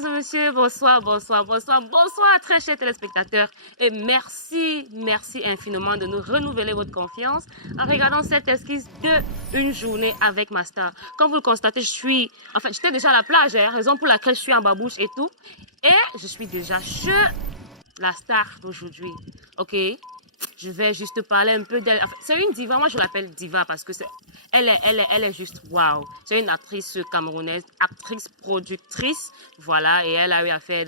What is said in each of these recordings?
mesdames et messieurs, bonsoir, très chers téléspectateurs. Et merci infiniment de nous renouveler votre confiance en regardant cette esquisse de Une Journée avec ma star. Comme vous le constatez, j'étais déjà à la plage, raison pour laquelle je suis en babouche et tout. Et je suis déjà chez la star d'aujourd'hui, ok? Je vais juste parler un peu d'elle. Enfin, c'est une diva, moi je l'appelle diva parce que elle est juste waouh. C'est une actrice camerounaise, actrice, productrice, voilà, et elle a eu à faire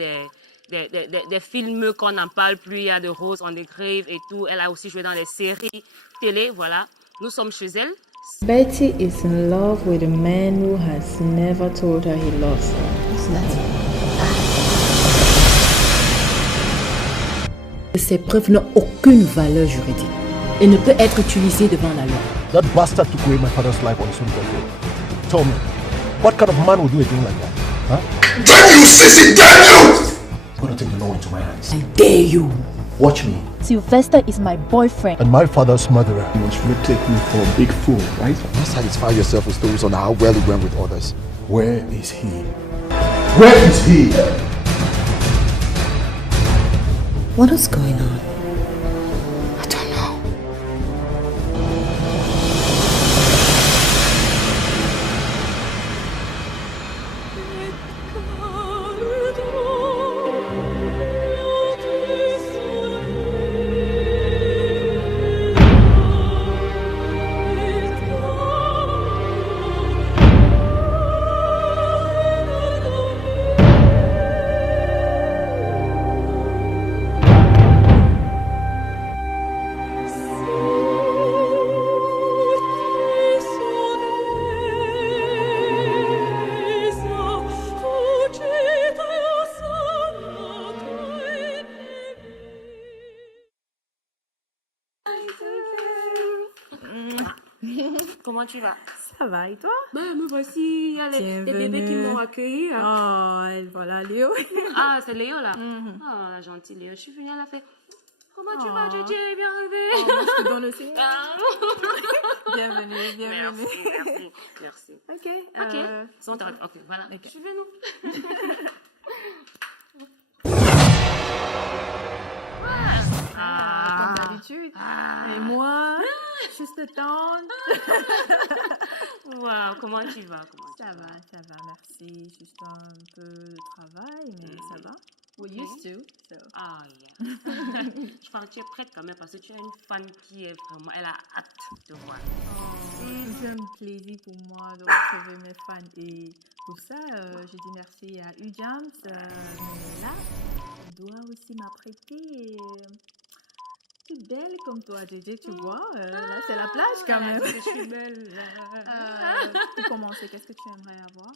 des films qu'on n'en parle plus, il y a de Rose on the Grave et tout. Elle a aussi joué dans des séries télé, voilà. Nous sommes chez elle. Betty is in love with a man who has never told her he loves her. What's that? Ces preuves n'ont aucune valeur juridique et ne peut être utilisée devant la loi. That bastard took away my father's life on his own birthday. Tell me, what kind of man would do a thing like that? Huh? Damn you, sissy! Damn you! I'm gonna take the law into my hands. I dare you. Watch me. Sylvester is my boyfriend. And my father's murderer. You must really take me for a big fool, right? Don't satisfy yourself with stories on how well it went with others. Where is he? Where is he? What is going on? I don't know. Comment tu vas? Ça va et toi? Ben, me voici, il y a les bébés qui m'ont accueilli. Oh, voilà Léo. Ah, c'est Léo là? Oh, la gentille Léo. Je suis venue, elle a fait. Comment tu vas, Gigi? Bien arrivé. Oh, moi, je te donne aussi. Bienvenue. Merci. Ok. Ok, voilà. Ok. Je suis venue. Comme d'habitude. Et moi, juste le temps. Waouh, comment tu vas? Ça va, merci. Juste un peu de travail, mais ça va. We're used to. So. Ah, yeah. Je crois que tu es prête quand même parce que tu as une fan qui est vraiment, elle a hâte de voir. C'est un plaisir pour moi de retrouver mes fans. Et pour ça, je dis merci à Ujams. Mais là, je dois aussi m'apprêter. Toute belle comme toi, Gigi, tu vois. Là, c'est la plage quand même. Je suis belle. Pour commencer, qu'est-ce que tu aimerais avoir?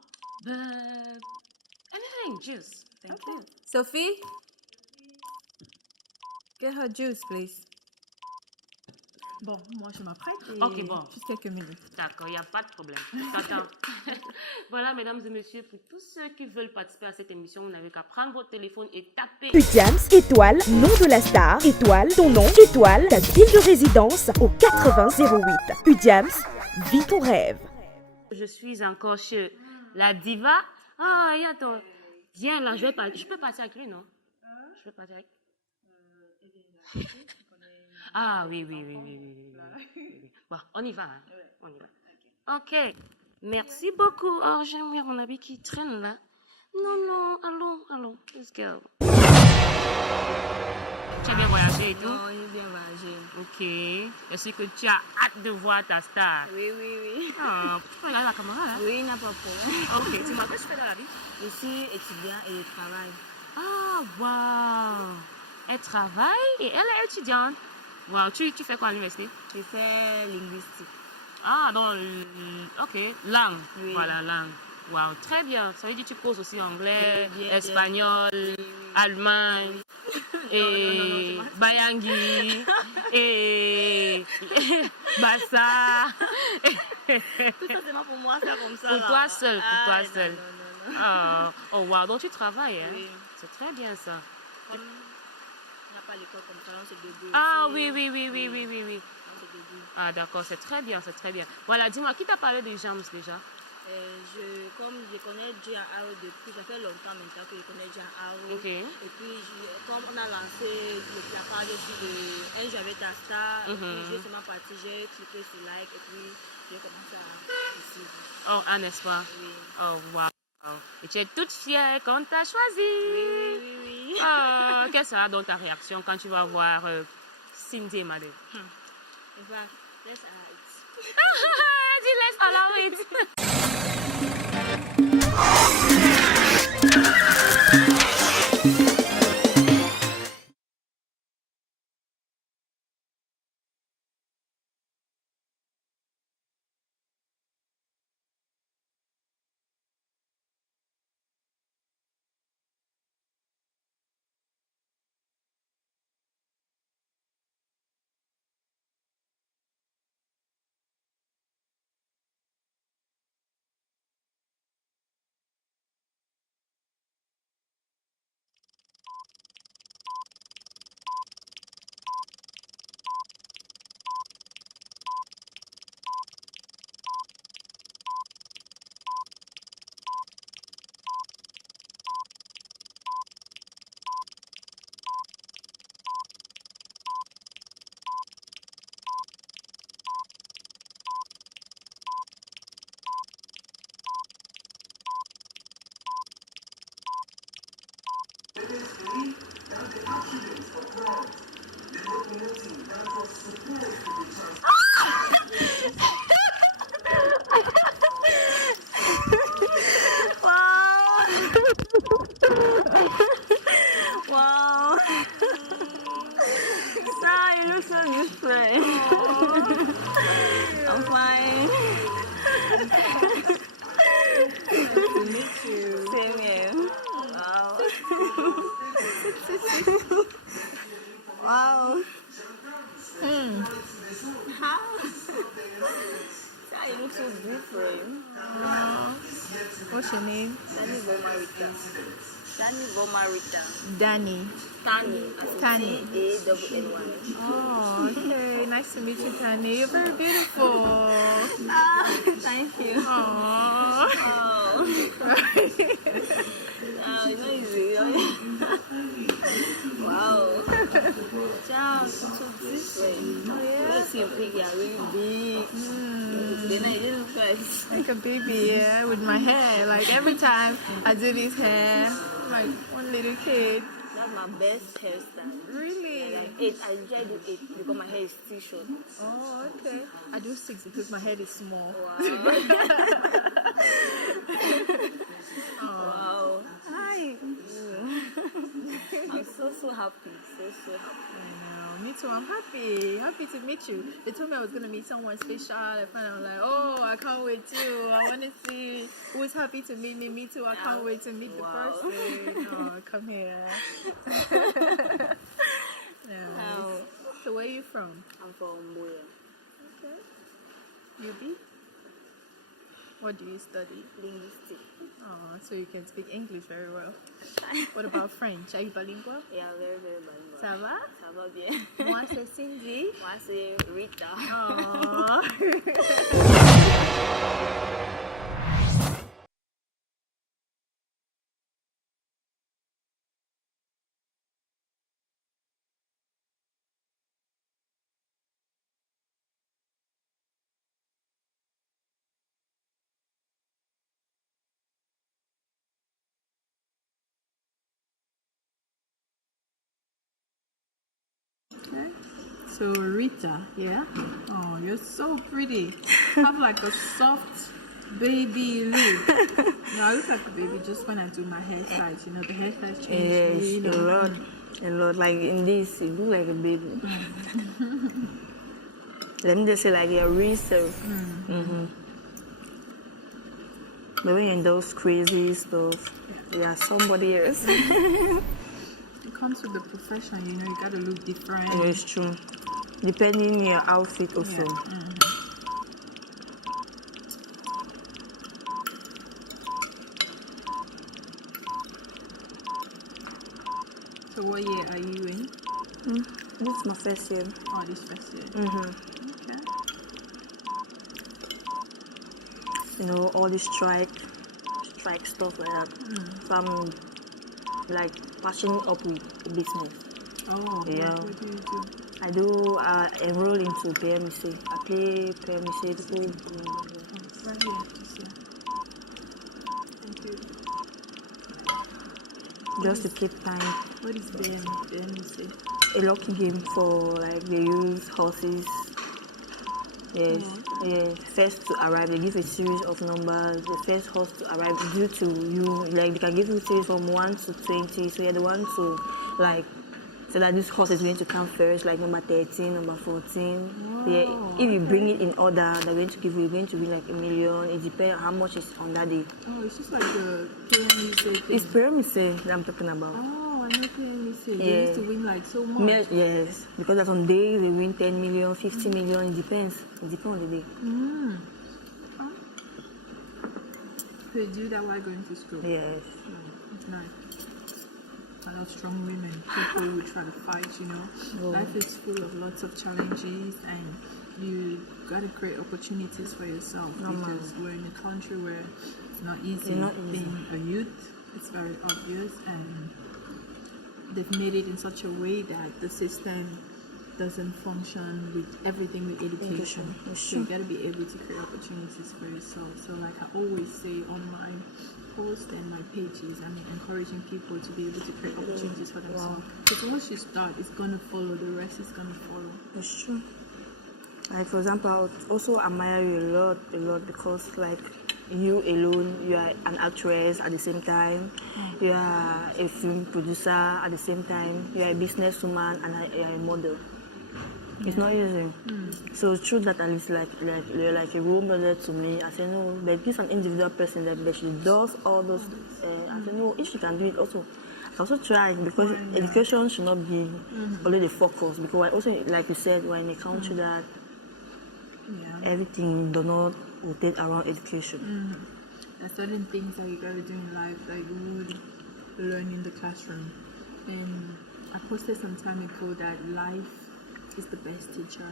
Anything, juice. Thank you. Sophie? Get her juice, please. Bon, moi je m'apprête et Ok, bon. juste quelques minutes. D'accord, il n'y a pas de problème. T'attends. Voilà, mesdames et messieurs, pour tous ceux qui veulent participer à cette émission, vous n'avez qu'à prendre votre téléphone et taper Ujams, étoile, nom de la star, étoile, ton nom, étoile, ta ville de résidence au 8008. Ujams, vis ton rêve. Je suis encore chez la diva. Ah, il y a ton... Viens là, je peux passer avec lui, non? Je peux passer avec... Ah oui. Bon, on y va. Hein? On y va. Ok. Merci beaucoup. Oh, j'aime bien mon habit qui traîne là. Non, allons. Let's go. Tu as bien voyagé et tout? Oh, j'ai bien voyagé. Ok. Est-ce que tu as hâte de voir ta star? Oui. Ah, tu peux regarder la caméra là? Oui, n'a pas de problème. Ok, dis-moi, qu'est-ce que tu fais dans la vie? Je suis étudiant et je travaille. Ah, waouh! Elle travaille et elle est étudiante. Waouh, tu fais quoi à l'université? Je fais linguistique. Ah, donc, ok, langue. Oui. Voilà, langue. Waouh, très bien. Ça veut dire que tu causes aussi anglais, Bien. espagnol, allemand, et bayangi, et bassa. Tout ça, c'est pas pour moi, faire comme ça. Pour là. toi seul, Non. Oh, waouh, donc tu travailles, hein? Oui. C'est très bien ça. On n'a pas l'école comme ça, on se débrouille. Ah oui. Ah d'accord, c'est très bien. Voilà, dis-moi, qui t'a parlé des jams déjà? Comme je connais Jean Aro depuis, ça fait longtemps maintenant que je connais Jean Aro. Ok. Et puis, comme on a lancé la page de Un Journée Avec ta star, et puis j'ai seulement parti, j'ai cliqué sur like et puis j'ai commencé à suivre. Oh, ah, n'est-ce pas? Oui. Oh, wow. Et tu es toute fière quand tu as choisi. Oui. Oh, quelle sera donc ta réaction quand tu vas voir Syndy Emade? In fact, let's allow it. Dis, let's allow it. Wow. Star, you look so different. I'm fine. Nice to meet you. Same here. Wow. Wow. How? Star, you look so different. What's your name? Danny Gomarita. Danny Gomarita. Danny. Tani. Tani. A-double-N-Y. Oh, okay. Nice to meet you, Tani. You're very beautiful. Thank you. Aww. It's not easy. Wow. Ciao, so different. Oh, yeah? You seem big, you're really big. Then I didn't first. Like a baby, yeah, with my hair. Like every time I do this hair, I'm like one little kid. That's my best hairstyle. Really? Like 8. I usually do 8 because my hair is still short. Oh, okay. I do 6 because my head is small. Wow. Oh. Wow. Hi. I'm so happy. So happy. I know. Me too. I'm happy. Happy to meet you. They told me I was going to meet someone special. I found out, like, oh, I can't wait too. I want to see who's happy to meet me. Me too. I can't wait to meet the person. Oh, come here. Nice. So where are you from? I'm from Boya. Okay. UB? What do you study? Linguistic. Oh, so you can speak English very well. What about French? Are you bilingual? Yeah, very bilingual. Ça va? Ça va bien. Moi, c'est Cindy. Moi, c'est Rita. Oh. Okay. So Rita, yeah? Oh, you're so pretty. Have like a soft baby look. I look like a baby just when I do my hairstyles. You know, the hairstyles change. Yes, really. a lot. Like in this, you look like a baby. Let me just say, like a reserve. But when you're in those crazy stuff, yeah, somebody else. It comes with the profession, you know, you gotta look different. Yeah, it's true. Depending on your outfit also. Yeah. So what year are you in? This is my first year. Oh, this first year. Okay. you know, all this strike stuff like that. So I'm like patching up with business. Oh, Yeah. what do you do? I do enroll into PMC. I play PMC. Right here. Just here. Thank you. Just to keep time. What is BMC? A lucky game for like they use horses. Yes, yes. First to arrive, they give a series of numbers. The first horse to arrive due to you, like they can give you series from 1 to 20. So you're the one to like so that this horse is going to come first, like number 13, number 14. Yeah, if you bring it in order, they're going to give you, you're going to win like $1 million. It depends on how much is on that day. Oh, it's just like the PMC thing. It's PMC that I'm talking about. Oh, I know PMC. Yeah. They used to win like so much. Yes, because there's some days they win 10 million, 50 million. It depends. It depends on the day. So you do that while going to school? Yes. It's nice. A lot of strong women, people who try to fight, you know. Life is full of lots of challenges and you gotta create opportunities for yourself because we're in a country where it's not easy being a youth. It's very obvious and they've made it in such a way that the system doesn't function with everything with education. So you gotta be able to create opportunities for yourself. So like I always say on my posts and my pages, I'm encouraging people to be able to create opportunities for themselves. Because once you start, it's gonna follow. The rest is gonna follow. It's true. Like for example, I would also admire you a lot because like you alone, you are an actress at the same time, you are a film producer at the same time, you are a businesswoman and you are a model. It's not easy. So it's true that at least like you're like a role model to me. I say no, but this is an individual person that she does all those. I say no, if she can do it also. I also try because education should not be only the focus because I also like you said we're in a country that everything does not rotate around education. There's certain things that you gotta do in life that you would learn in the classroom. And I posted some time ago that life is the best teacher.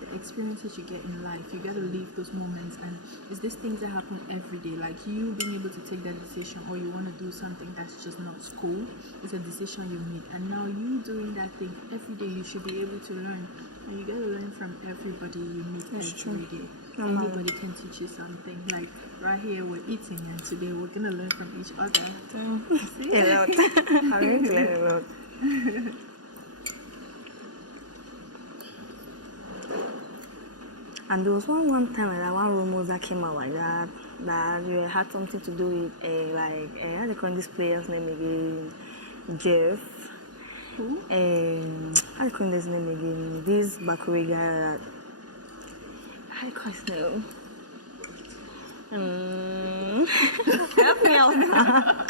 The experiences you get in life, you gotta live those moments, and it's these things that happen every day. Like you being able to take that decision, or you want to do something that's just not school. It's a decision you made, and now you doing that thing every day. You should be able to learn, and you gotta learn from everybody you meet every day. Anybody can teach you something. Like right here, we're eating, and today we're gonna learn from each other. A lot. I'm going to learn a lot. And there was one time like that, one rumors that came out like that you had something to do with how do you call this player's name again? Jeff. How do you call his name again? This Bakuri guy. How do you call his name? Help me out now.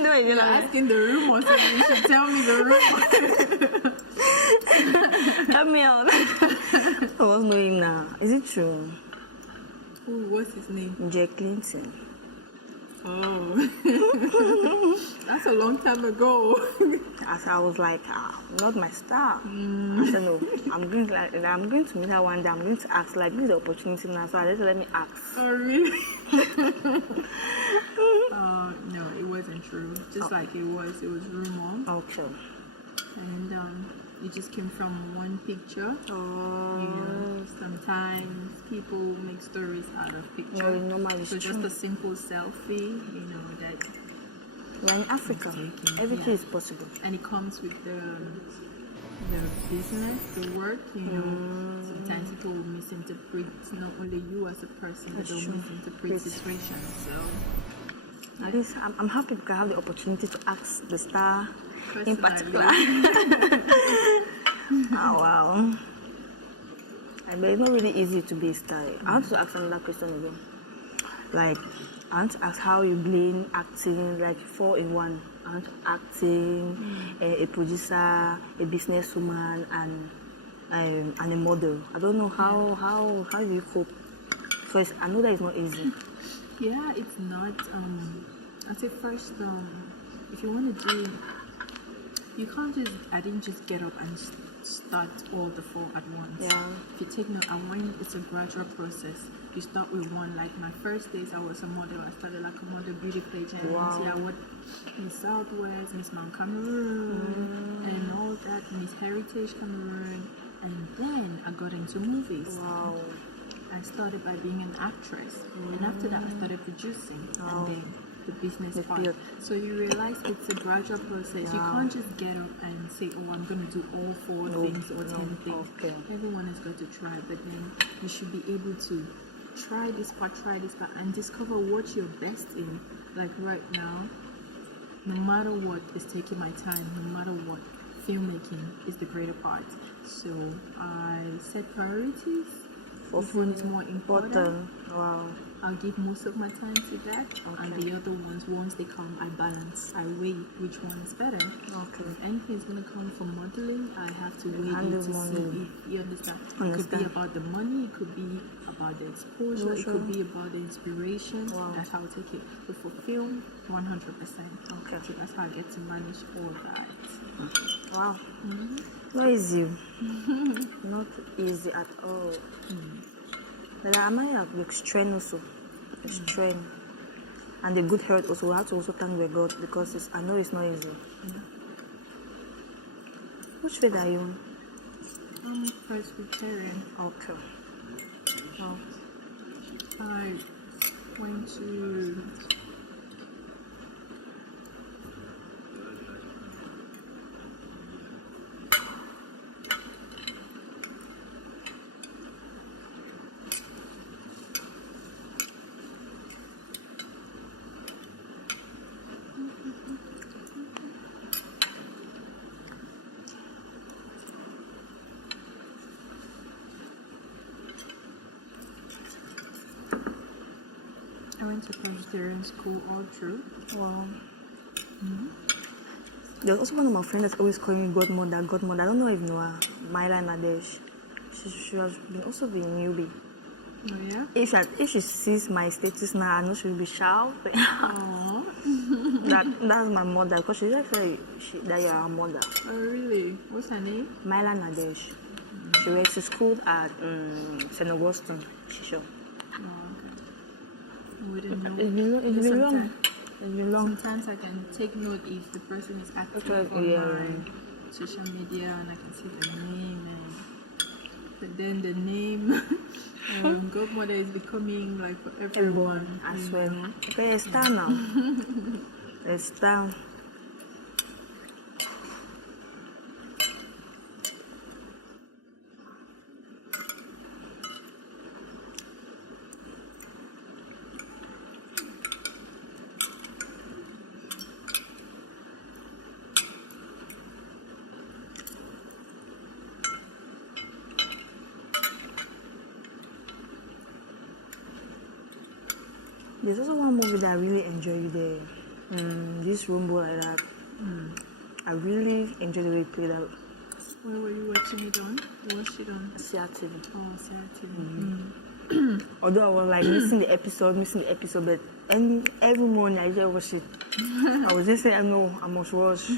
No, you're asking the rumors, so you should tell me the rumors. Help me out. I was knowing now. Is it true? What's his name? Jack Clinton. Oh. That's a long time ago. I was like, not my star. I said, no, I'm going to meet her one day. I'm going to ask, like, this is the opportunity now, so let me ask. Oh, really? No, it wasn't true. Just like it was rumor. Okay. And it just came from one picture. You know, sometimes people make stories out of pictures. No, normally so just a simple selfie, you know, that we're in Africa. Everything is possible. And it comes with the business, the work, you know. Sometimes people will misinterpret not only you as a person, but they'll misinterpret situations. So at least I'm happy because I have the opportunity to ask the star in particular. Oh wow. But it's not really easy to be a star. I want to ask another question again. Like, I want to ask how you blend acting, like 4 in 1. I want acting, a producer, a businesswoman, and a model. I don't know how do you cope? Because I know that it's not easy. Yeah, it's not. I'd say first, if you want to do, you can't just. I didn't just get up and start all the 4 at once. Yeah. If you take note, and when it's a gradual process, you start with one. Like my first days, I was a model. I started like a model beauty pageant. Wow. Yeah, what Miss Southwest, Miss Mount Cameroon, and all that, Miss Heritage Cameroon, and then I got into movies. Wow. I started by being an actress, and after that, I started producing, and then the business part. So you realize it's a gradual process. You can't just get up and say, "Oh, I'm going to do all 4 things or 10 things." Okay. Everyone has got to try, but then you should be able to try this part, and discover what you're best in. Like right now, no matter what is taking my time, no matter what, filmmaking is the greater part. So I set priorities. Which one is more important? Wow. I'll give most of my time to that, and the other ones, once they come, I balance. I weigh which one is better. Okay. If anything is going to come from modeling, I have to weigh it to see if you understand. It could be about the money, it could be about the exposure, it could be about the inspiration. Wow. That's how I take it. But for film, 100%. Okay. So that's how I get to manage all that. Wow. Not easy. Not easy at all. But I might have the strength also. The strength. And the good health also. We have to also thank the God because I know it's not easy. Which faith are you on? I'm Presbyterian. Okay. Oh. I went to Presbyterian school all through. Wow. There's also one of my friends that's always calling me godmother. I don't know if you know her. Myla Nadesh. She has also been newbie. Oh yeah? If she sees my status now, I know she will be shouting. Aww. That's my mother because she just said that you are her mother. Oh really? What's her name? Myla Nadesh. She went to school at St. Augustine. Sure. We didn't know. It's been long. Sometimes I can take note if the person is active on my social media and I can see the name. But then the name, godmother is becoming like for everyone. I swear. Okay, it's time now. It's time. There's also one movie that I really enjoyed this Rumble like that. I really enjoyed the way it played out. Where were you watching it on? You watched it on? CRTV. Oh, CRTV. Although I was like missing the episode, but every morning I just watch it. I was just saying, I must watch.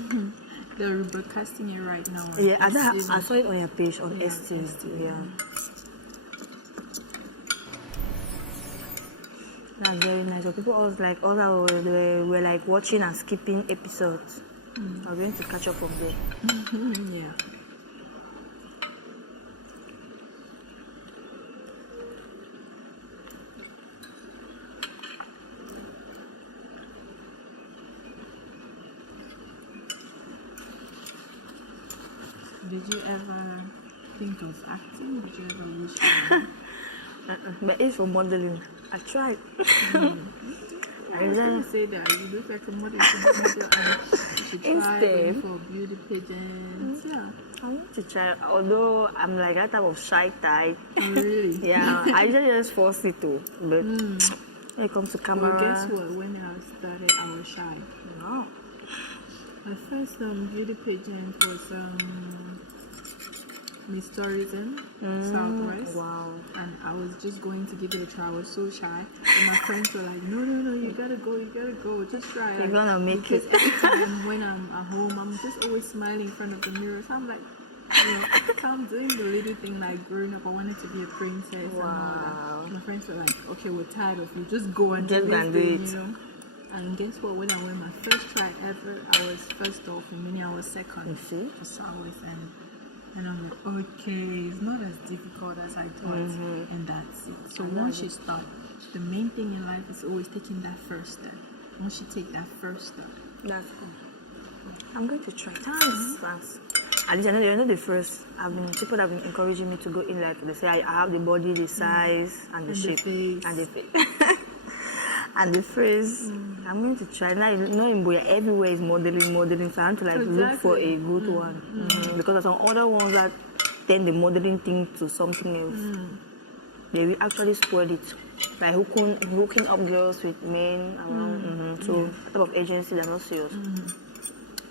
They're rebroadcasting it right now. Yeah, I saw it on your page on STV. Yeah. That's very nice. So people always like, they were like watching and skipping episodes. I'm going to catch up from there. Yeah. Did you ever think of acting? Did you ever wish to? But it's for modeling. I tried. I was going to say that you look like a model. You should try going for beauty pageants. Yeah. I want to try. Although I'm like that type of shy type. Oh, really? Yeah. I just force it to. But when it comes to camera. Well, guess what? When I started, I was shy. No. My first beauty pageant was Miss Tourism, Southwest. Wow. And I was just going to give it a try. I was so shy. And my friends were like, no, you gotta go, just try. You're gonna make because it. Every time when I'm at home, I'm just always smiling in front of the mirror. So I'm like, I'm doing the little thing like growing up. I wanted to be a princess and all that. My friends were like, okay, we're tired of you. Just go and do this thing, you know. And guess what? When I went my first try ever, I was first off, and meaning I was second for South, and I'm like, okay, it's not as difficult as I thought, and that's it. So once you start, the main thing in life is always taking that first step. Once you take that first step, that's cool. I'm going to try. Thanks. At least I know you're not the first. People have been encouraging me to go in, like they say I have the body, the size, and the shape, and the face, and the face. I'm going to try. Now, knowing boy everywhere is modeling, so I want to like look for a good one because there's some other ones that turn the modeling thing to something else. They will actually spoil it by hooking up girls with men around. So that type of agency, they're not serious.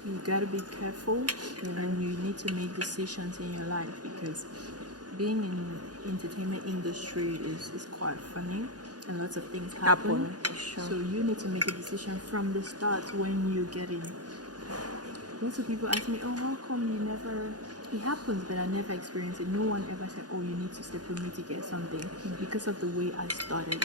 You gotta be careful, and you need to make decisions in your life because being in entertainment industry is quite funny, and lots of things happen. So you need to make a decision from the start when you get in. Lots of people ask me, "Oh, how come you never?" It happens, but I never experienced it. No one ever said, "Oh, you need to step with me to get something," because of the way I started.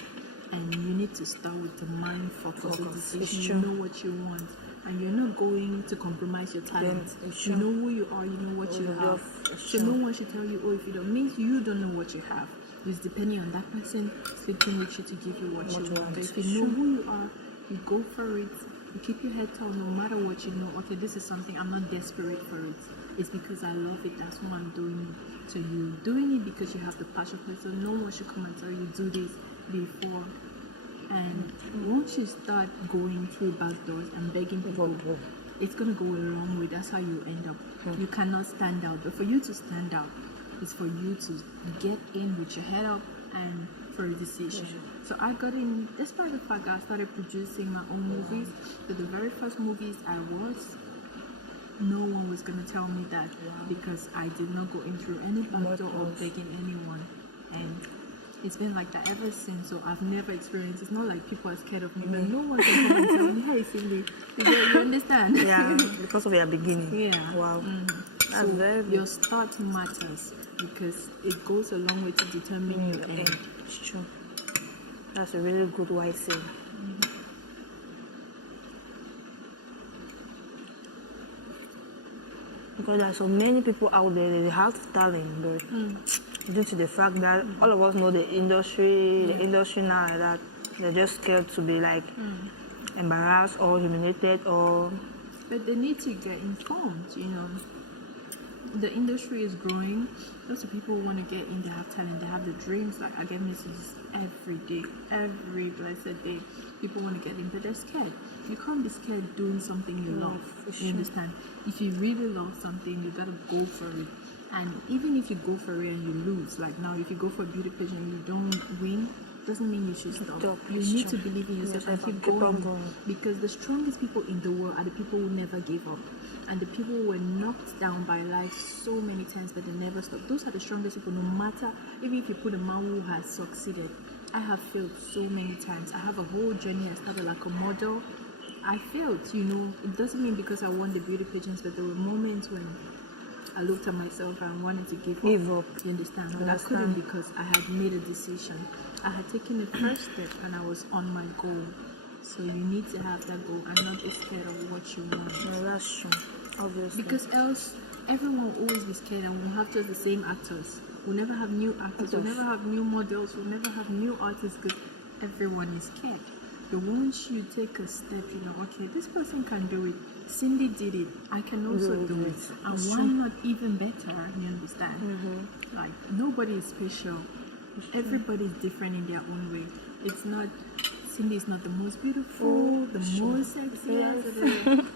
And you need to start with the mind focus decision. You know what you want. And you're not going to compromise your talent. You know who you are, you know what you have. So no one should tell you, oh, if you don't mean you don't know what you have. It's depending on that person sleeping with you to give you what you want. But if you know who you are, you go for it. You keep your head tall no matter what you know. Okay, this is something, I'm not desperate for it. It's because I love it. That's why I'm doing it. So you're doing it because you have the passion for it. So no one should come and tell you do this before. And once you start going through back doors and begging people, it's going to go a long way. That's how you end up. You cannot stand out. But for you to stand out, it's for you to get in with your head up and for a decision. So I got in, despite the fact that I started producing my own movies, but the very first movies no one was going to tell me that because I did not go in through any back door or begging anyone. And it's been like that ever since, so I've never experienced. It's not like people are scared of me, but no one can come and tell me, "Hey, Syndy, you understand?" Yeah, because of your beginning. Yeah. Wow. So your start matters because it goes a long way to determine your end. It's true. That's a really good wise saying. Because there are so many people out there that they have talent, but due to the fact that all of us know the industry now like that, they're just scared to be like embarrassed or humiliated or. But they need to get informed, you know. The industry is growing. Lots of people want to get in, they have talent, they have the dreams. Like I get messages every day, every blessed day. People want to get in, but they're scared. You can't be scared doing something you love. You understand? If you really love something, you gotta go for it. And even if you go for it and you lose, like now, if you go for a beauty pageant and you don't win, doesn't mean you should stop. You need to believe in yourself and keep going. Because the strongest people in the world are the people who never gave up. And the people who were knocked down by life so many times, but they never stopped. Those are the strongest people, no matter, even if you put a man who has succeeded. I have failed so many times. I have a whole journey. I started like a model. I failed, you know. It doesn't mean because I won the beauty pageants, but there were moments when I looked at myself and wanted to give up. You understand? But I couldn't because I had made a decision. I had taken the first step and I was on my goal. So you need to have that goal and not be scared of what you want. No, that's true. Obviously. Because else, everyone will always be scared and we'll have just the same actors. We'll never have new actors. We'll never have new models. We'll never have new artists because everyone is scared. But once you take a step, you know, okay, this person can do it. Syndy did it. I can also do it. And why not even better? You understand? Like, nobody is special. Everybody is different in their own way. It's not, Syndy is not the most beautiful, the most sexiest.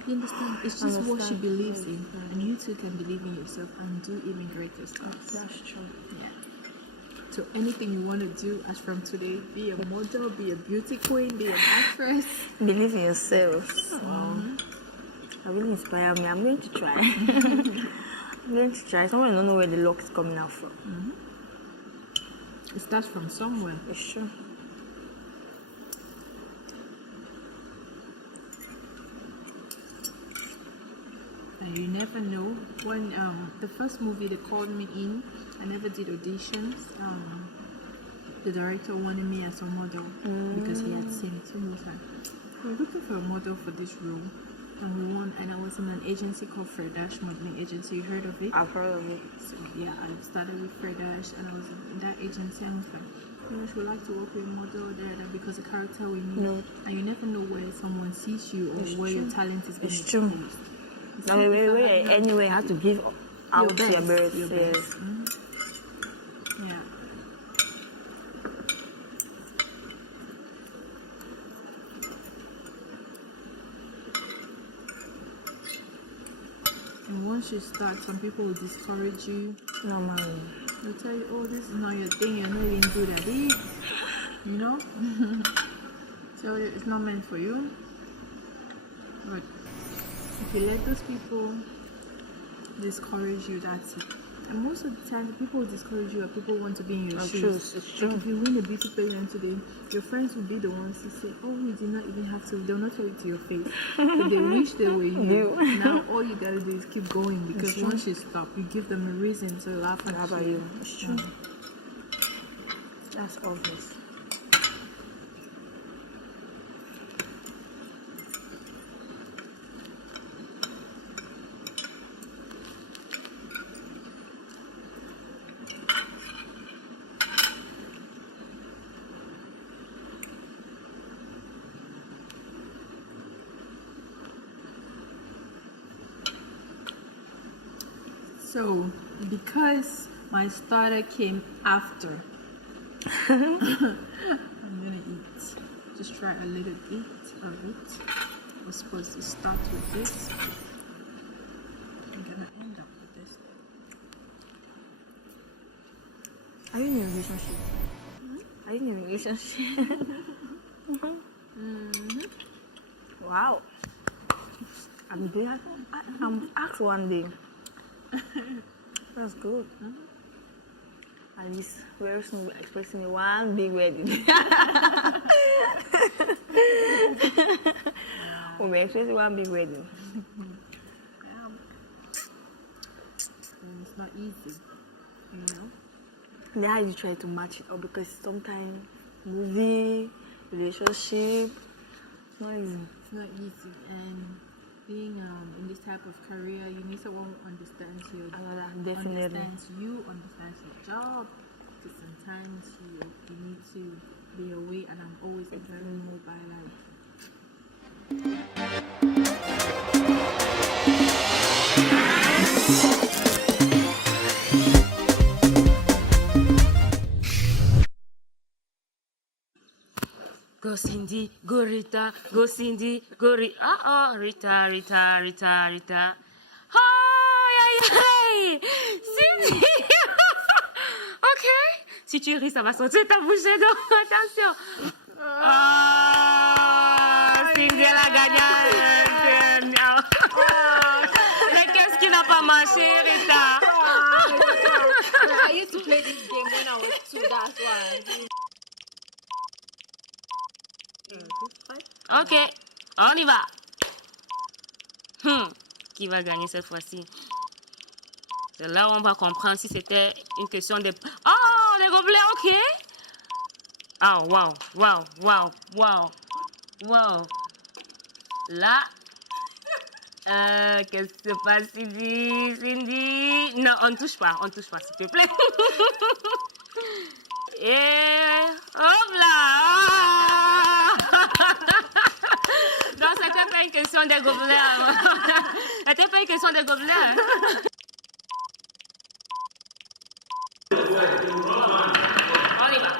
You understand? It's just what she believes in. And you too can believe in yourself and do even greater stuff. That's true. Yeah. So anything you want to do as from today, be a model, be a beauty queen, be an actress. Believe in yourself. I really inspire me. I'm going to try. I'm going to try. Someone don't know where the luck is coming out from. It starts from somewhere. It's true. And you never know. When the first movie they called me in, I never did auditions. The director wanted me as a model because he had seen it. So he was like, "We're looking for a model for this role." And we won, and I was in an agency called Fredash Modeling Agency. You heard of it? I've heard of it. So yeah, I started with Fredash, and I was in that agency. I was like, "Fredash would like to work with a model there because the character we need." No. And you never know where someone sees you or where your talent is being It's true. exposed. No, anyway, you have to give out your best. Your Yes. best. Yeah. And once you start, some people will discourage you. No, man. They'll tell you, "Oh, this is not your thing. You're not even good at it." You know? Tell you it's not meant for you. But if you let those people discourage you, that's it. And most of the time, the people who discourage you are people who want to be in your shoes. It's true. Like if you win a beauty pageant today, your friends will be the ones who say, "Oh, you did not even have to." They'll not tell it to your face, but they wish they were you. Now all you gotta do is keep going, because once you stop, you give them a reason to laugh at you. It's true. That's obvious. So, because my starter came after, I'm gonna eat. Just try a little bit of it. We're supposed to start with this. I'm gonna end up with this. Are you in a relationship? Are you in a relationship? Wow. I'm asked one day. That's good. At least very soon we're expecting one big wedding. We're expecting one big wedding. It's not easy, you know. Then how you try to match it up, because sometimes movie, relationship, it's not easy. It's not easy, and being in this type of career, you need someone who understands you. Definitely. Understands you, understands your job. Because sometimes you need to be away, and I'm always a very mobile life. Go Syndy, go Rita, go Syndy, go Rita. Rita. Aïe. Syndy. Ok. Si tu ris, ça va sortir ta bouche. Donc, attention. Syndy, elle a gagné. Mais qu'est-ce qui n'a pas marché, Rita? I used to play this game when I was 2, that's why. Ok, on y va. Qui va gagner cette fois-ci? C'est là où on va comprendre si c'était une question de... Oh, les gobelets, ok. Oh, wow. Là, qu'est-ce qui se passe, Syndy? Non, on ne touche pas, s'il te plaît. Et hop là! Donc, c'était pas une question des gobelets. C'était pas une question des gobelets. On y va.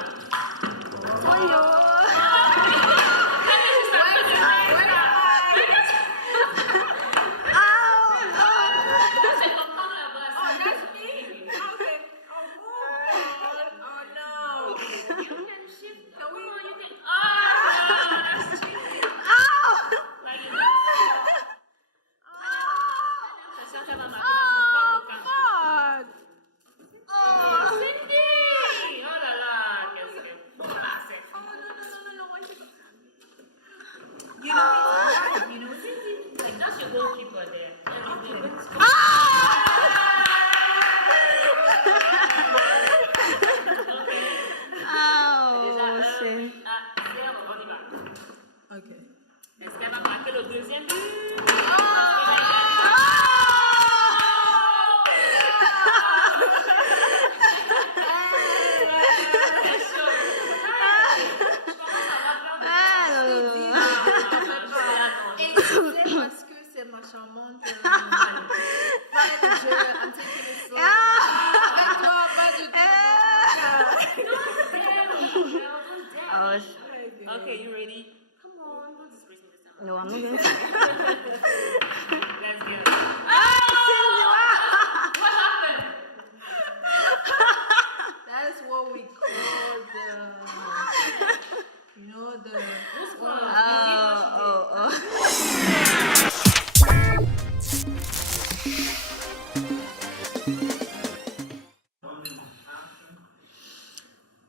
gosh. Okay, you ready? Come on, don't disgrace me this time. No, I'm not going to. Let's get it. What happened? That's what we call the, you know, the.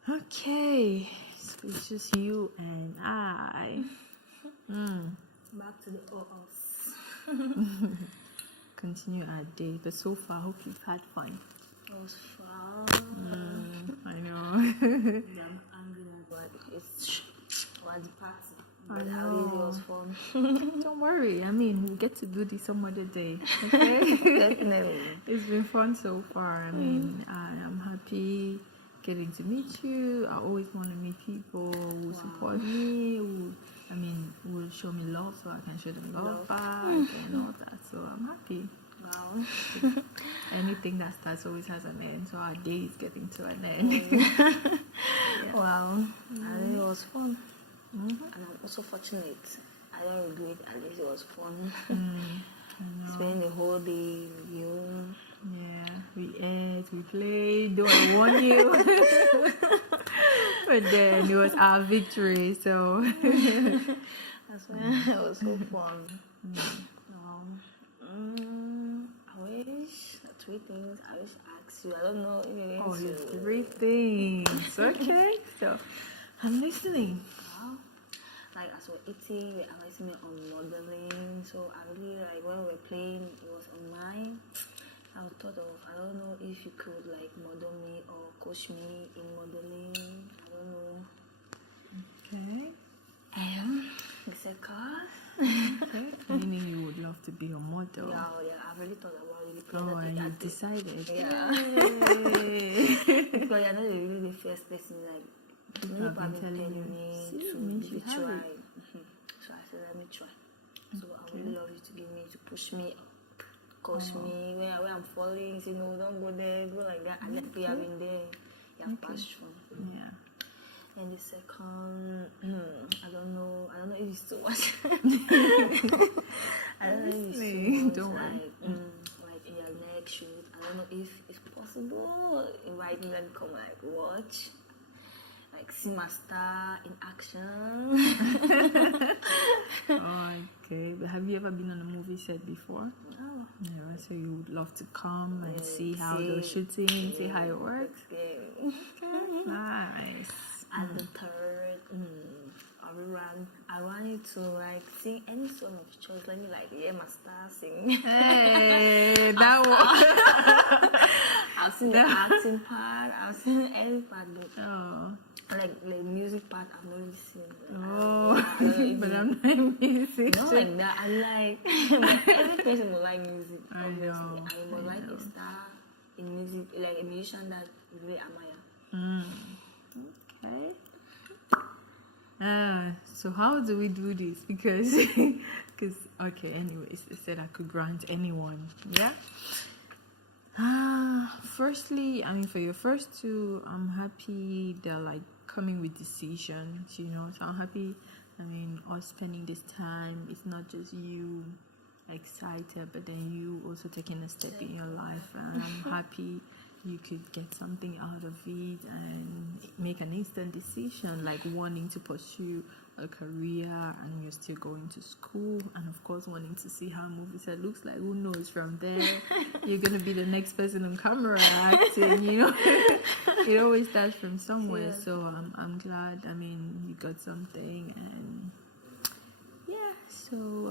Okay, so it's just you and I. Back to the us. Continue our day, but so far, I hope you've had fun. It was fun. I know. I'm angry about it. Was the party. I But know. I really was fun. Don't worry. I mean, we'll get to do this some other day. Okay? Definitely. It's been fun so far. I mean, I am happy getting to meet you. I always want to meet people who support me, who show me love so I can show them love back and all that. So I'm happy. Wow. Anything that starts always has an end. So our day is getting to an end. Wow. I really was fun. And I'm also fortunate. I don't regret. At least it was fun. Spending the whole day with you. Yeah, we ate, we played, though I won you. But then it was our victory, so. That's why it was so fun. I wish, three things I wish I asked you. I don't know if you're going to. It's 3 things. Okay, so I'm listening. Wow. Like as we're eating, we're advising me on modeling. So I really like when we were playing, it was online. I thought of, I don't know if you could like model me or coach me in modeling. I don't know. Okay. The second. Okay. Meaning you would love to be a model. Yeah, I've really thought about it. Oh, and you decided. Yeah. Because you're not really the first person, like, many people have been telling me to try. So I said, let me try. So I would really love you to give me, to push me up, coach me. When I'm falling, say, no, don't go there, go like that. And let people have been there. You have passed through. Yeah. And the second, I don't know if it's too much. I don't know if it's too much. Don't worry. Like in your next shoot, I don't know if it's possible. Invite me and come like watch, like see my star in action. Okay, but have you ever been on a movie set before? No. Yeah, so you would love to come and see how the shooting, see how it works? Okay. Nice. And the third, I wanted to like sing any song of choice. Let me like hear my star sing. Hey, that one. I've seen the acting part. I've seen every part. Oh. Like the music part, I've not really seen. But I'm not music. Not like that. I like but every person will like music. Obviously, know. I will like a star in music, like a musician that really admire. Okay. So how do we do this? Because okay, anyways, I said I could grant anyone. Yeah. Firstly, I mean, for your first two, I'm happy they're like coming with decisions, you know. So I'm happy. I mean, us spending this time. It's not just you excited, but then you also taking a step in your life, and I'm happy you could get something out of it and make an instant decision, like wanting to pursue a career and you're still going to school, and of course wanting to see how movie set looks like. Who knows, from there you're gonna be the next person on camera acting, you know. It always starts from somewhere. So I'm glad, I mean, you got something. And yeah, so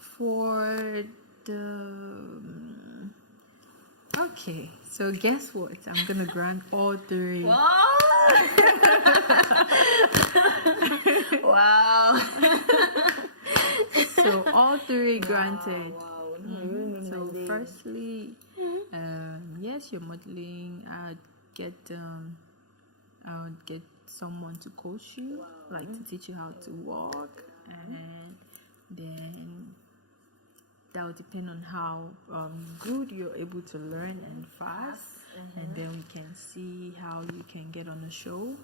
for the okay, so guess what? I'm gonna grant all three. Wow. So all three granted. Wow. So firstly, yes, you're modeling. I would get someone to coach you, like to teach you how to walk, and then that will depend on how good you're able to learn and fast, and then we can see how you can get on a show.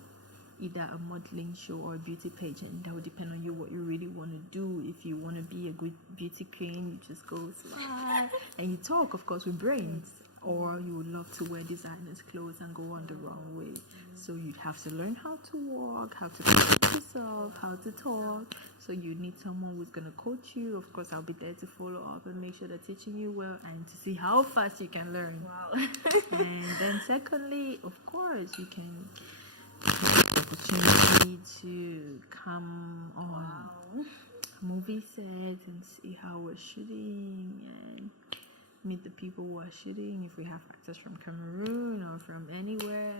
either a modeling show or a beauty pageant. That would depend on you what you really want to do. If you want to be a good beauty queen, you just go smile and you talk, of course, with brains. Or you would love to wear designers' clothes and go on the wrong way. So you have to learn how to walk, how to present yourself, how to talk. So you need someone who's going to coach you. Of course, I'll be there to follow up and make sure they're teaching you well and to see how fast you can learn. Wow. And then secondly, of course, you can get the opportunity to come on movie sets and see how we're shooting and meet the people who are shooting, if we have actors from Cameroon or from anywhere.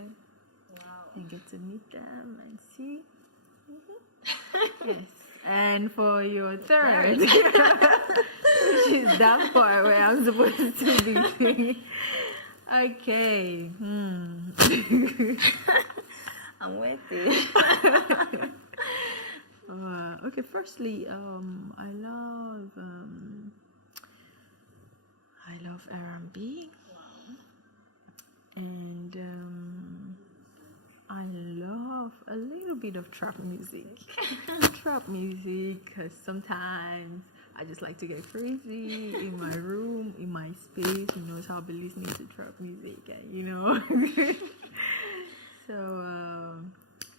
Wow. And get to meet them and see. Yes. And for your third, which is that part where I'm supposed to be doing. Okay. I'm waiting. Okay, firstly, I love R&B. Wow. And I love a little bit of trap music. Trap music, because sometimes I just like to get crazy in my room, in my space, so I'll be listening to trap music, and, So,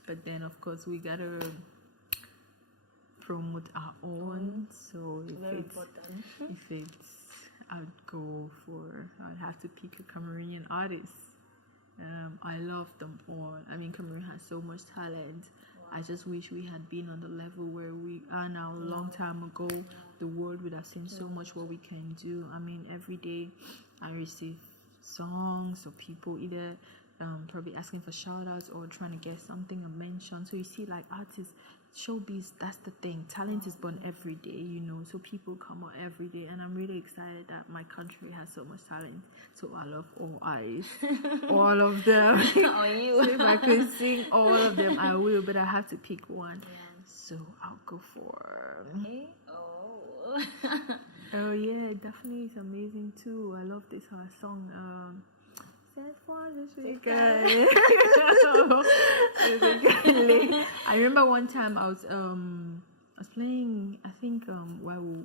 but then of course we gotta promote our own. So if it's I'd have to pick a Cameroonian artist. I love them all. I mean, Cameroon has so much talent. I just wish we had been on the level where we are now a long time ago. The world would have seen so much what we can do. I mean, every day I receive songs or people either probably asking for shout outs or trying to get something a mention. So you see, like artists, showbiz, that's the thing. Talent is born every day, so people come out every day, and I'm really excited that my country has so much talent. So I love all artists, all of them. On you. So if I could sing all of them, I will, but I have to pick one. Yeah. So I'll go for... Oh. Oh yeah, definitely it's amazing too. I love this song. I remember one time I was playing, I think while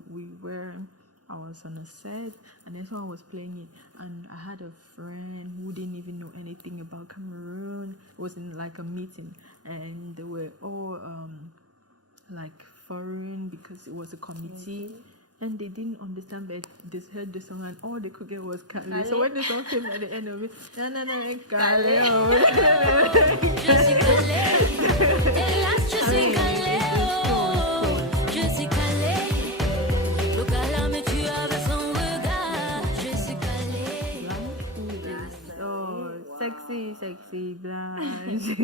I was on a set, and then someone was playing it, and I had a friend who didn't even know anything about Cameroon. It was in like a meeting, and they were all like foreign because it was a committee. And they didn't understand, but they heard the song and all they could get was Kale. So when the song came at the end of it, Kale. Sexy Blanche.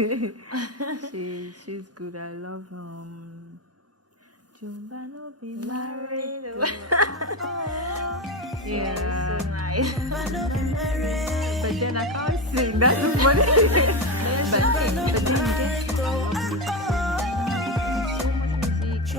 She's good. I love Jumba no be married. Yeah. So nice. But then I can't sing. That's funny. but then you get so much music.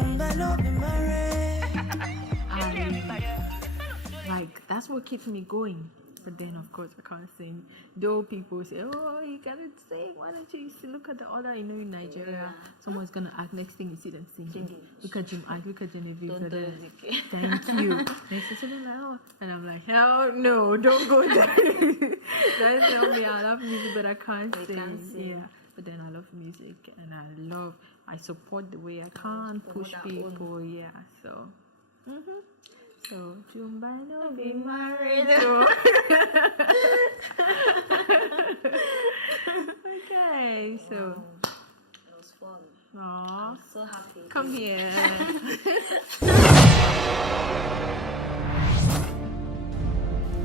Like that's what keeps me going. But then, of course, I can't sing. Though people say, "Oh, you gotta sing. Why don't you look at the other? In Nigeria, someone's gonna act. Next thing you see them singing. Look at Jim Ike. Look at Genevieve. Thank you. Next thing like, oh, and I'm like, hell no, don't go there. That's not me. I love music, but I can't sing. Yeah. But then I love music, and I support the way I can push people. Yeah. So. So, Jumba no be married. Okay, so. It was fun. Aww. I'm so happy. Come here.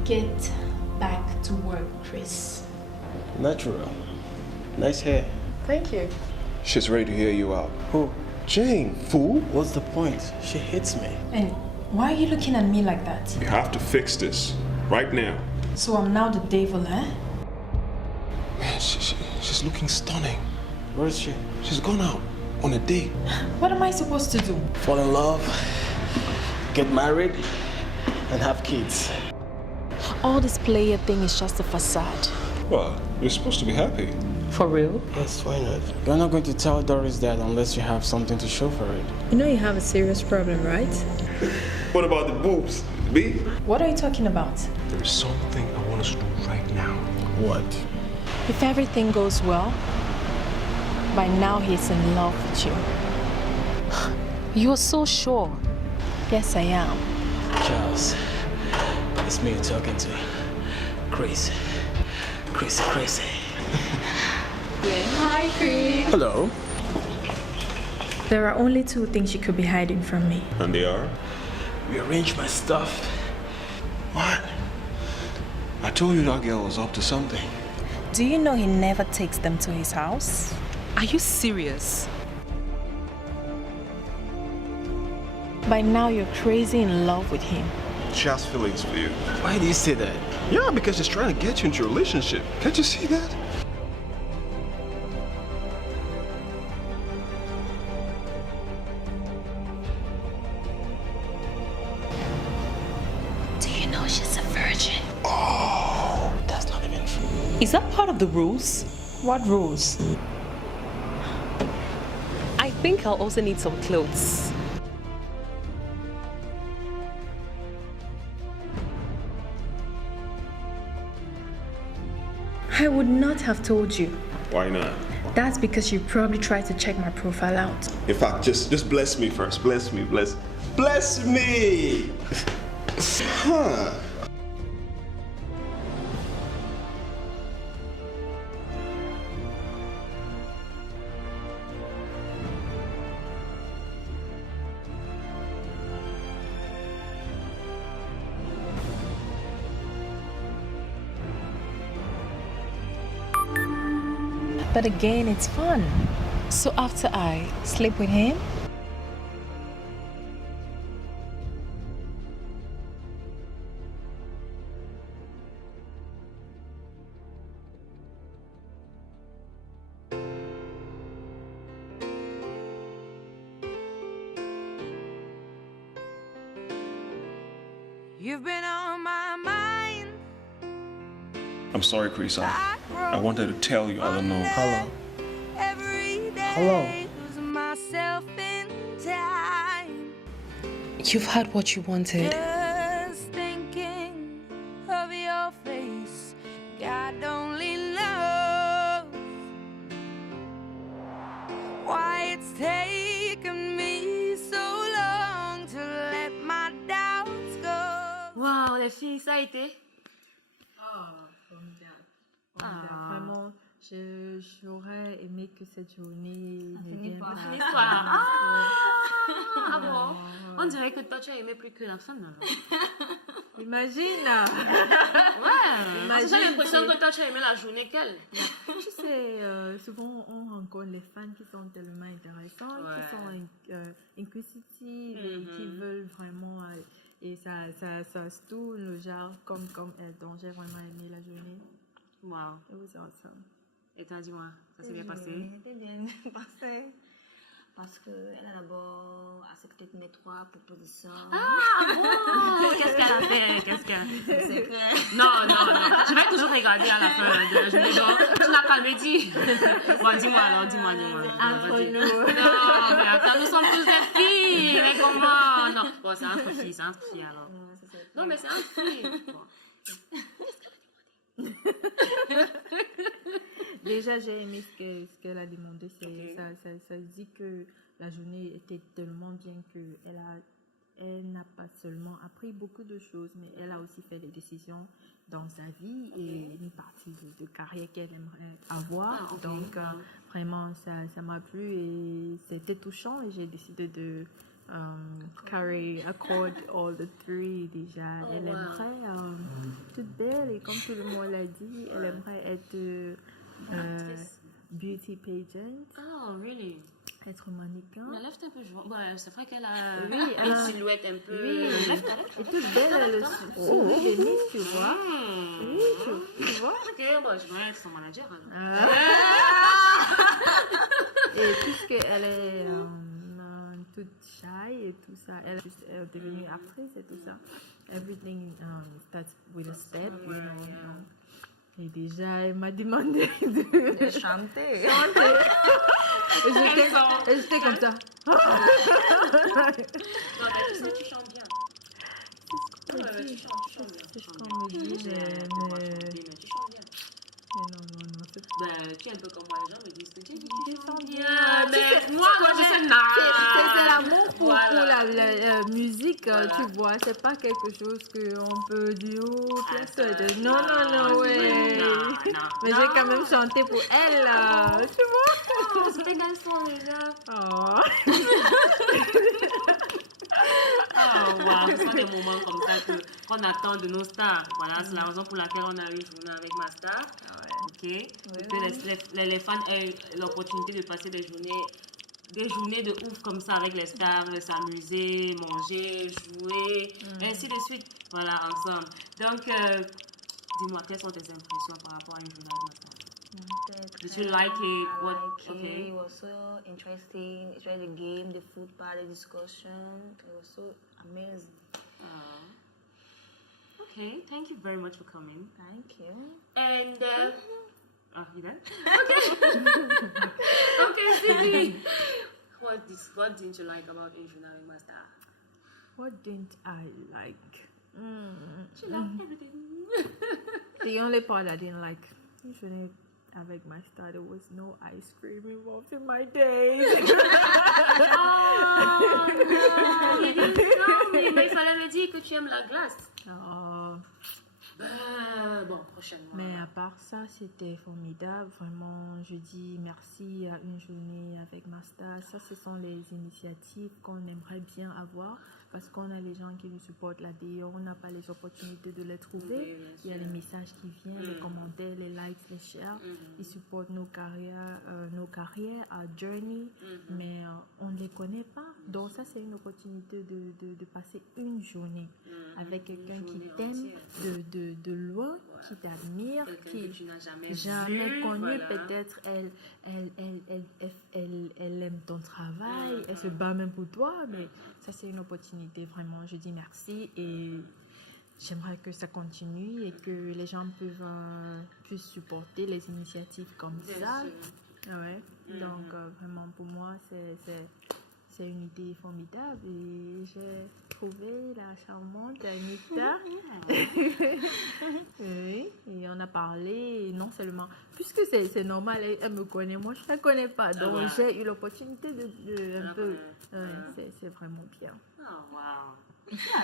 Get back to work, Chris. Natural. Nice hair. Thank you. She's ready to hear you out. Who? Jane, fool. What's the point? She hates me. And why are you looking at me like that? You have to fix this right now. So I'm now the devil, eh? Man, she's looking stunning. Where is she? She's gone out on a date. What am I supposed to do? Fall in love, get married, and have kids. All this player thing is just a facade. Well, you're supposed to be happy. For real? Yes, why not? You're not going to tell Doris that unless you have something to show for it. You know you have a serious problem, right? What about the boobs, B? What are you talking about? There is something I want us to do right now. What? If everything goes well, by now he's in love with you. You're so sure. Yes, I am. Charles, it's me you're talking to. Crazy. Crazy. Hi, Chris. Hello. There are only two things you could be hiding from me. And they are? Rearrange my stuff. What? I told you that girl was up to something. Do you know he never takes them to his house? Are you serious? By now you're crazy in love with him. She has feelings for you. Why do you say that? Yeah, because she's trying to get you into a relationship. Can't you see that? Do you know she's a virgin? Oh, that's not even true. Is that part of the rules? What rules? I think I'll also need some clothes. I would not have told you. Why not? That's because you probably tried to check my profile out. In fact, just bless me first. Bless me. Huh. But again, it's fun. So after I sleep with him, You've been on my mind. I'm sorry, Chris. I wanted to tell you. I don't know. Hello. Every day, Hello. losing myself in time. You've had what you wanted. Just thinking of your face, God only knows why it's taken me so long to let my doubts go. Waouh, les filles, ça a été? Vraiment, j'aurais aimé que cette journée ne vienne pas. Ah bon? On dirait que toi, tu as aimé plus que la femme, alors. Imagine! Ouais! J'ai l'impression que toi, tu as aimé la journée qu'elle. Tu sais, souvent on rencontre les fans qui sont tellement intéressantes, qui sont inquisitives et qui veulent vraiment. Et ça se tourne, genre, comme elle. Donc, j'ai vraiment aimé la journée. Wow. It was awesome. Et toi, dis-moi, ça s'est bien passé? C'était bien passé. Parce qu'elle a d'abord accepté mes 3 propositions. Ah bon? Qu'est-ce qu'elle a fait? C'est secret. Non. Je vais toujours regarder à la fin de la journée. Donc, tu n'as pas me dit. Bon, dis-moi alors, dis-moi. Entre nous. Non, mais attends, nous sommes tous des filles. Mais comment? Non. Bon, c'est entre filles alors. Non, mais c'est entre filles. Bon. Déjà, j'ai aimé ce qu'elle a demandé. Ça dit que la journée était tellement bien qu'elle n'a pas seulement appris beaucoup de choses, mais elle a aussi fait des décisions dans sa vie et une partie de carrière qu'elle aimerait avoir. Donc, vraiment, ça m'a plu et c'était touchant et j'ai décidé de accord all the 3 déjà. Elle aimerait toute belle et comme tout le monde l'a dit, elle aimerait être beauty pageant. Oh, really? Être mannequin. La lèvre est un peu jolie. Ouais, c'est vrai qu'elle a une silhouette un peu. Oui, et toute belle, elle le sourit de Miss, tu vois. Oui, tu vois. Ok, bon, je vais être son manager alors. Et puisqu'elle est toute shy et tout ça, elle est devenue actrice et tout ça. Everything starts with a step, you know. Et déjà, elle m'a demandé de chanter. Et j'étais comme ça. Non, mais tu sais, tu chantes bien. Non, mais tu chantes bien. C'est ce qu'on me dit, mais tu chantes bien. Mais non, c'est pas. Ben, tu es un peu comme moi, les gens me disent que tu chantes bien. Mais moi, je sais pas. C'est l'amour pour la musique, Voilà. tu vois. C'est pas quelque chose qu'on peut dire, oh, place non, ouais. Non. Mais j'ai quand même chanté pour elle, tu vois. Oh, c'était quel son déjà? Oh. Oh, wow, ce sont des moments comme ça qu'on attend de nos stars. Voilà, c'est la raison pour laquelle on a eu Une Journée avec ma star. Ok. Que les fans aient l'opportunité de passer des journées de ouf comme ça avec les stars, de s'amuser, manger, jouer, ainsi de suite. Voilà, ensemble. Donc, dis-moi, quelles sont tes impressions par rapport à Une Journée avec ma star? Did you like it? I What? like Okay. it. It was so interesting. It's really the game, the food part, the discussion. It was so amazing. Okay, thank you very much for coming. Thank you. And, you done? Okay. Okay, Syndy. What didn't you like about Une Journée avec ma star? What didn't I like? She liked everything. The only part I didn't like, Une Journée avec my star, there was no ice cream involved in my day. Oh no, you didn't tell me, mais il fallait me dire que tu aimes la glace. Oh. Bon, prochainement. Mais à part ça, c'était formidable. Vraiment, je dis merci à Une Journée avec ma star. Ça, ce sont les initiatives qu'on aimerait bien avoir parce qu'on a les gens qui nous supportent là-dedans. On n'a pas les opportunités de les trouver. Oui, il y a les messages qui viennent, les commentaires, les likes, les shares. Ils supportent nos carrières à Journey, mais on ne les connaît pas. Donc ça, c'est une opportunité de passer une journée avec quelqu'un qui t'aime de loin, qui t'admire, qui tu n'as jamais vu, connu. voilà. Peut-être elle aime ton travail, elle se bat même pour toi, mais ça, c'est une opportunité. Vraiment, je dis merci et j'aimerais que ça continue et que les gens puissent supporter les initiatives comme ça. Ouais. Donc, vraiment, pour moi, c'est une idée formidable et j'ai trouvé la charmante Anita. Oui, et on a parlé, non seulement, puisque c'est normal, elle me connaît, moi je ne la connais pas, donc j'ai eu l'opportunité de un peu, c'est vraiment bien. Oh, wow.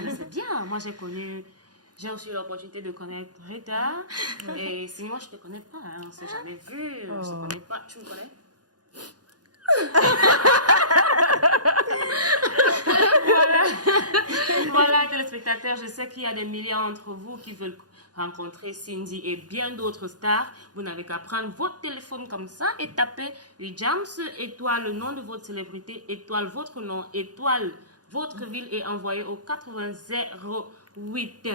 Mais c'est bien. Moi, j'ai aussi eu l'opportunité de connaître Rita. Et sinon, moi, je ne te connais pas. Hein. On ne s'est jamais vu. On ne se connaît pas. Tu me connais? Voilà, téléspectateurs, je sais qu'il y a des milliers d'entre vous qui veulent rencontrer Syndy et bien d'autres stars. Vous n'avez qu'à prendre votre téléphone comme ça et taper Ujams, étoile le nom de votre célébrité, étoile votre nom, étoile votre ville et envoyer au 8008.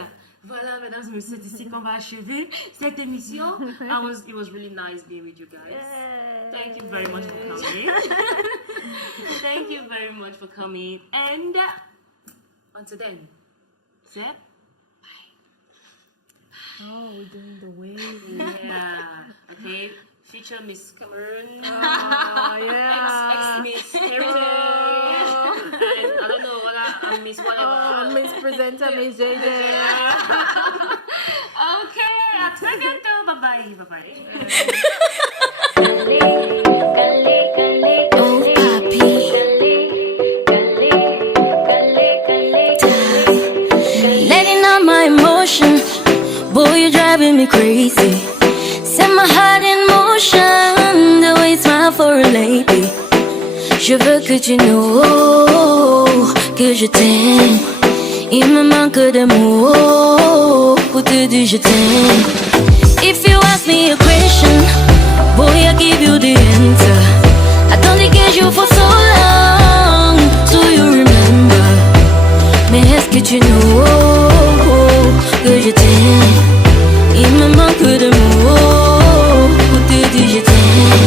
Voilà, mesdames et messieurs, c'est ici qu'on va achever cette émission. It was really nice being with you guys. Thank you very much for coming. Thank you very much for coming. And until then, say Oh, we're doing the wave. yeah. Okay. Future Miss Cameroon. Oh, yeah. Ex-Miss Heritage. And I don't know what I'm Miss whatever. Oh, Miss Presenter, Miss JJ. Okay. À très bientôt. Bye bye. Bye bye. Oh, papi. Letting out my emotion. Boy, you're driving me crazy. Set my heart in motion. The way you smile for a lady. Je veux que tu know que je t'aime. Il me manque de mots pour te dire je t'aime. If you ask me a question, boy, I give you the answer. I don't engage you for so long, do you remember? Mais est-ce que tu know que je t'aime? Il me manque de mots pour te dire je t'aime.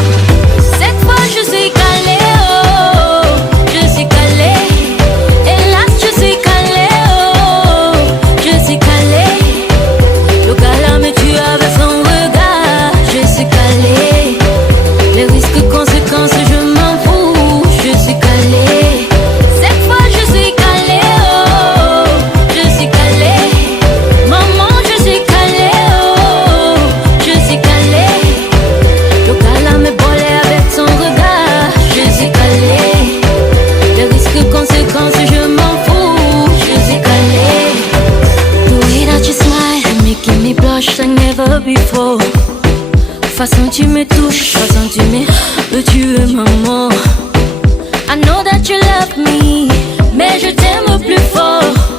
Cette fois je suis calée, oh, je suis calée. Hélas je suis calée, oh, je suis calée. Le gars là me tue avec son regard. façon tu me touches, la façon tu me tues, maman. I know that you love me, mais je t'aime plus fort.